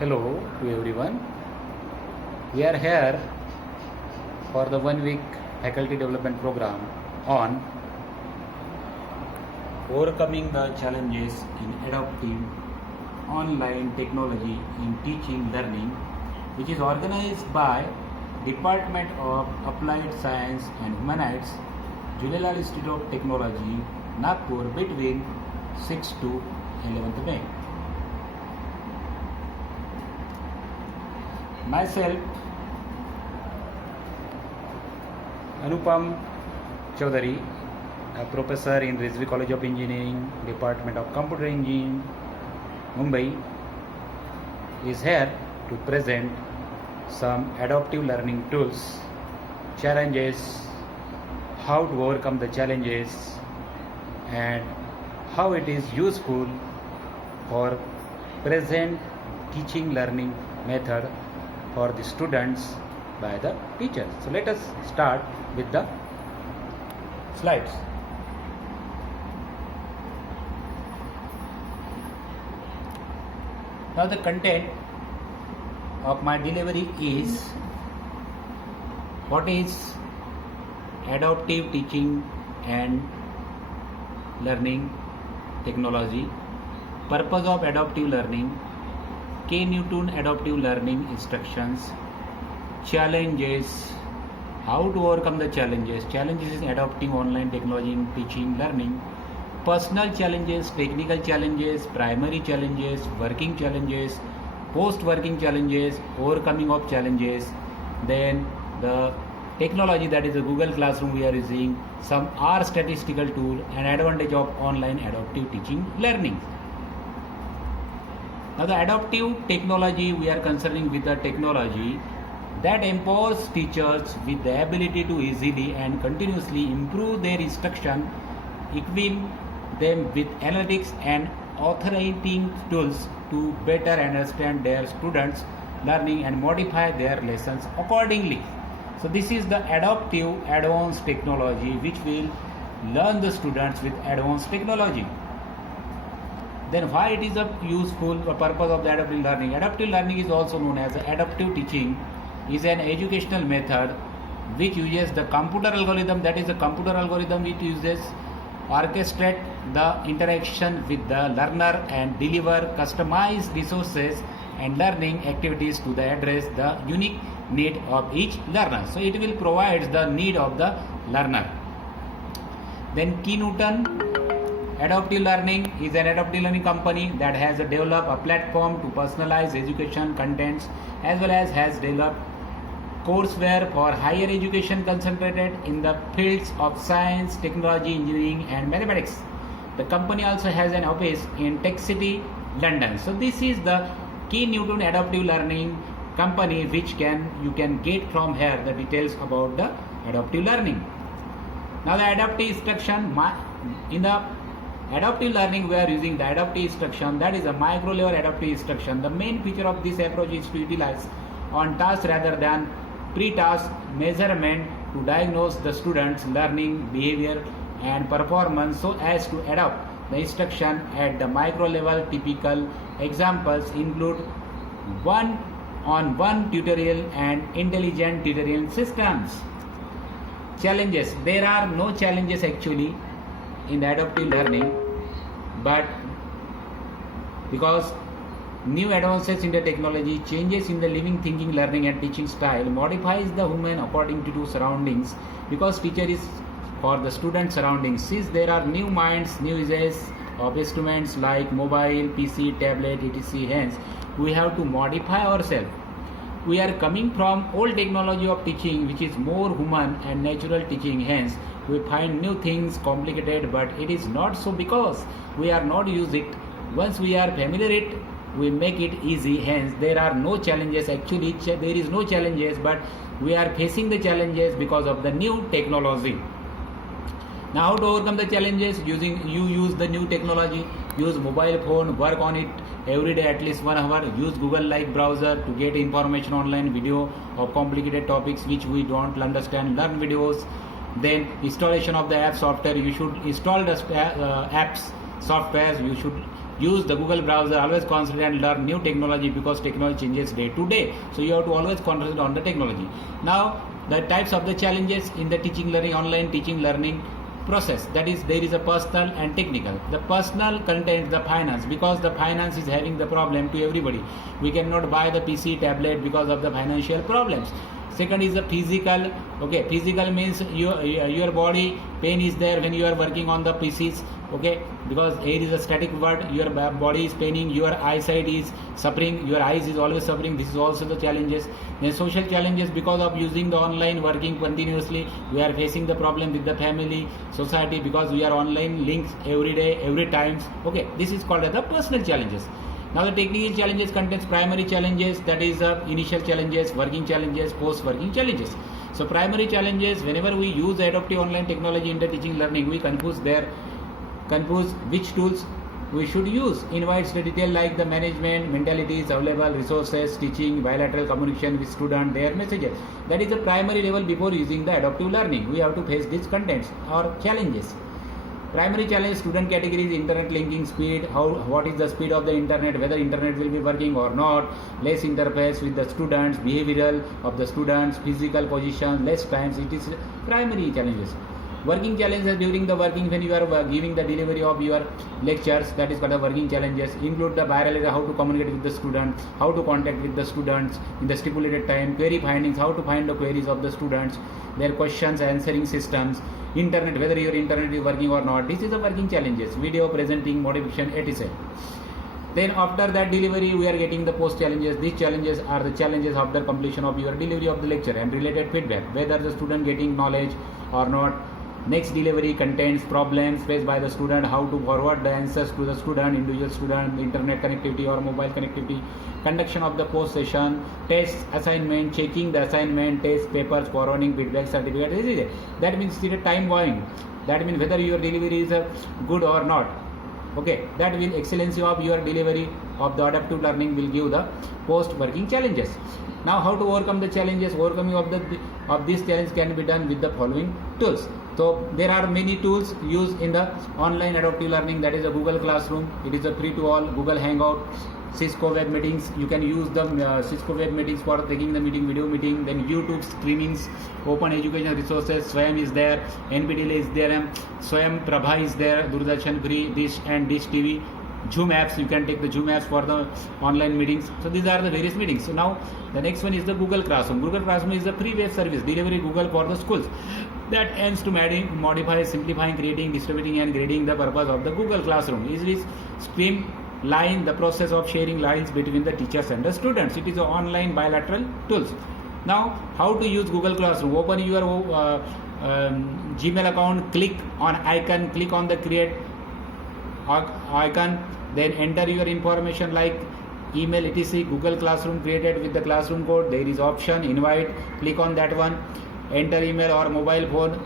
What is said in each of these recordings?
Hello to everyone. We are here for the 1 week faculty development program on overcoming the challenges in adopting online technology in teaching learning, which is organized by Department of Applied Science and Humanities, Julelal Institute of Technology, Nagpur between 6 to 11th May. Myself, Anupam Chaudhary, a professor in Rizvi College of Engineering, Department of Computer Engineering, Mumbai, is here to present some adaptive learning tools, challenges, how to overcome the challenges, and how it is useful for present teaching learning method for the students by the teachers. So let us start with the slides. Now the content of my delivery is what is adaptive teaching and learning technology, purpose of adaptive learning, K. Newton adaptive learning instructions, challenges, how to overcome the challenges in adopting online technology in teaching learning, personal challenges, technical challenges, primary challenges, working challenges, post-working challenges, overcoming of challenges, then the technology, that is the Google Classroom we are using, some R statistical tool, and advantage of online adaptive teaching learning. Now the adaptive technology, we are concerning with the technology that empowers teachers with the ability to easily and continuously improve their instruction, equipping them with analytics and authoring tools to better understand their students' learning and modify their lessons accordingly. So this is the adaptive advanced technology which will learn the students with advanced technology. Then why it is a useful purpose of the adaptive learning? Adaptive learning is also known as adaptive teaching, is an educational method which uses the computer algorithm, that is the computer algorithm which uses orchestrate the interaction with the learner and deliver customized resources and learning activities to the address the unique need of each learner. So it will provide the need of the learner. Then K. Newton Adaptive Learning is an adaptive learning company that has developed a platform to personalize education contents as well as has developed courseware for higher education concentrated in the fields of science, technology, engineering and mathematics. The company also has an office in Tech City, London. So this is the K. Newton Adaptive Learning company which you can get from here the details about the adaptive learning. Now the adaptive instruction, in the adaptive learning we are using the adaptive instruction, that is a micro level adaptive instruction. The main feature of this approach is to utilize on task rather than pre-task measurement to diagnose the students' learning behavior and performance so as to adapt the instruction at the micro level. Typical examples include one-on-one tutorial and intelligent tutorial systems. Challenges, there are no challenges actually in the adaptive learning, but because new advances in the technology, changes in the living, thinking, learning and teaching style modifies the human according to surroundings, because teacher is for the student surroundings. Since there are new minds, new uses of instruments like mobile, PC, tablet, etc. Hence, we have to modify ourselves. We are coming from old technology of teaching which is more human and natural teaching. Hence, we find new things complicated, but it is not so because we are not use it. Once we are familiar it, we make it easy. Hence, there are no challenges. Actually, there is no challenges, but we are facing the challenges because of the new technology. Now, how to overcome the challenges? Use the new technology, use mobile phone, work on it every day at least 1 hour, use Google like browser to get information online, video of complicated topics which we don't understand, learn videos. Then installation of the app software, you should install the apps softwares, you should use the Google browser, always concentrate and learn new technology, because technology changes day to day. So you have to always concentrate on the technology. Now the types of the challenges in the teaching learning, online teaching learning process, that is, there is a personal and technical. The personal contains the finance, because the finance is having the problem to everybody. We cannot buy the PC, tablet because of the financial problems. Second is the physical. Okay, physical means your body pain is there when you are working on the PCs. Okay, because air is a static word, your body is paining, your eyesight is suffering, your eyes is always suffering. This is also the challenges. Then social challenges, because of using the online, working continuously, we are facing the problem with the family, society, because we are online links every day, every times. Okay, this is called as the personal challenges. Now the technical challenges contains primary challenges, that is initial challenges, working challenges, post-working challenges. So primary challenges, whenever we use adaptive online technology in the teaching learning, we confuse which tools we should use. Invites the detail like the management, mentalities, available resources, teaching, bilateral communication with student, their messages. That is the primary level before using the adaptive learning. We have to face these contents or challenges. Primary challenge, student categories, internet linking speed, what is the speed of the internet, whether internet will be working or not, less interface with the students, behavioral of the students, physical position, less times. It is primary challenges. Working challenges, during the working, when you are giving the delivery of your lectures, that is called the working challenges. Include the bilateral, how to communicate with the students, how to contact with the students in the stipulated time, query findings, how to find the queries of the students, their questions, answering systems, internet, whether your internet is working or not. This is the working challenges. Video, presenting, modification, etc. Then after that delivery, we are getting the post challenges. These challenges are the challenges after completion of your delivery of the lecture and related feedback, whether the student getting knowledge or not. Next delivery contains problems faced by the student, how to forward the answers to the student, individual student, internet connectivity or mobile connectivity, conduction of the post session, tests, assignment, checking the assignment, test papers, forwarding feedback, certificate. This is it. That means it is time going. That means whether your delivery is good or not. Okay, that will excellency of your delivery of the adaptive learning will give the post working challenges. Now how to overcome the challenges? Overcoming of this challenge can be done with the following tools. So there are many tools used in the online adaptive learning, that is a Google Classroom. It is a free to all. Google Hangout, Cisco Web Meetings. You can use the Cisco Web Meetings for taking the meeting, video meeting. Then YouTube streamings, Open Educational Resources, Swayam is there, NPTEL is there, Swayam Prabha is there, Doordarshan Free, Dish and Dish TV. Zoom apps, you can take the Zoom apps for the online meetings. So these are the various meetings. So now the next one is the Google Classroom. Google Classroom is the free web service delivery Google for the schools that aims to modify, simplifying, creating, distributing and grading the purpose of the Google Classroom. It is streamline the process of sharing lines between the teachers and the students. It is an online bilateral tools. Now how to use Google Classroom? Open your Gmail account, click on icon, click on the create icon, then enter your information like email etc. Google Classroom created with the classroom code. There is option invite, click on that one, enter email or mobile phone,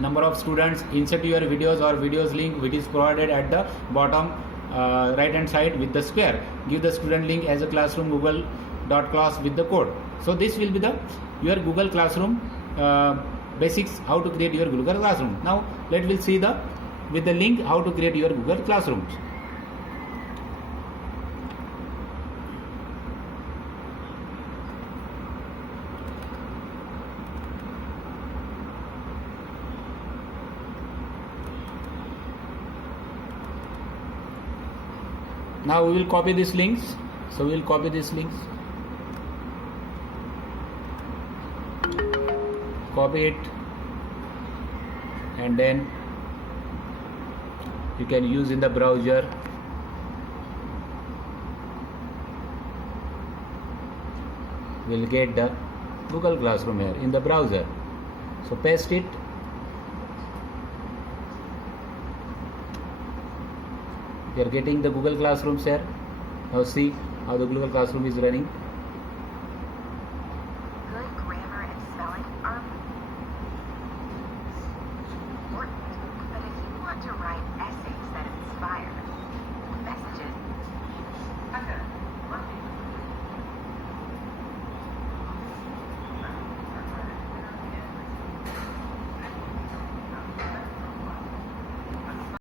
number of students, insert your videos or videos link which is provided at the bottom right hand side with the square. Give the student link as a classroom google.class with the code. So this will be the your Google Classroom basics, how to create your Google Classroom. Now let us see the with the link how to create your Google Classrooms. Now we will copy these links. So we will copy these links, copy it, and then you can use in the browser. We'll get the Google Classroom here in the browser. So paste it. We are getting the Google Classrooms here. Now see how the Google Classroom is running.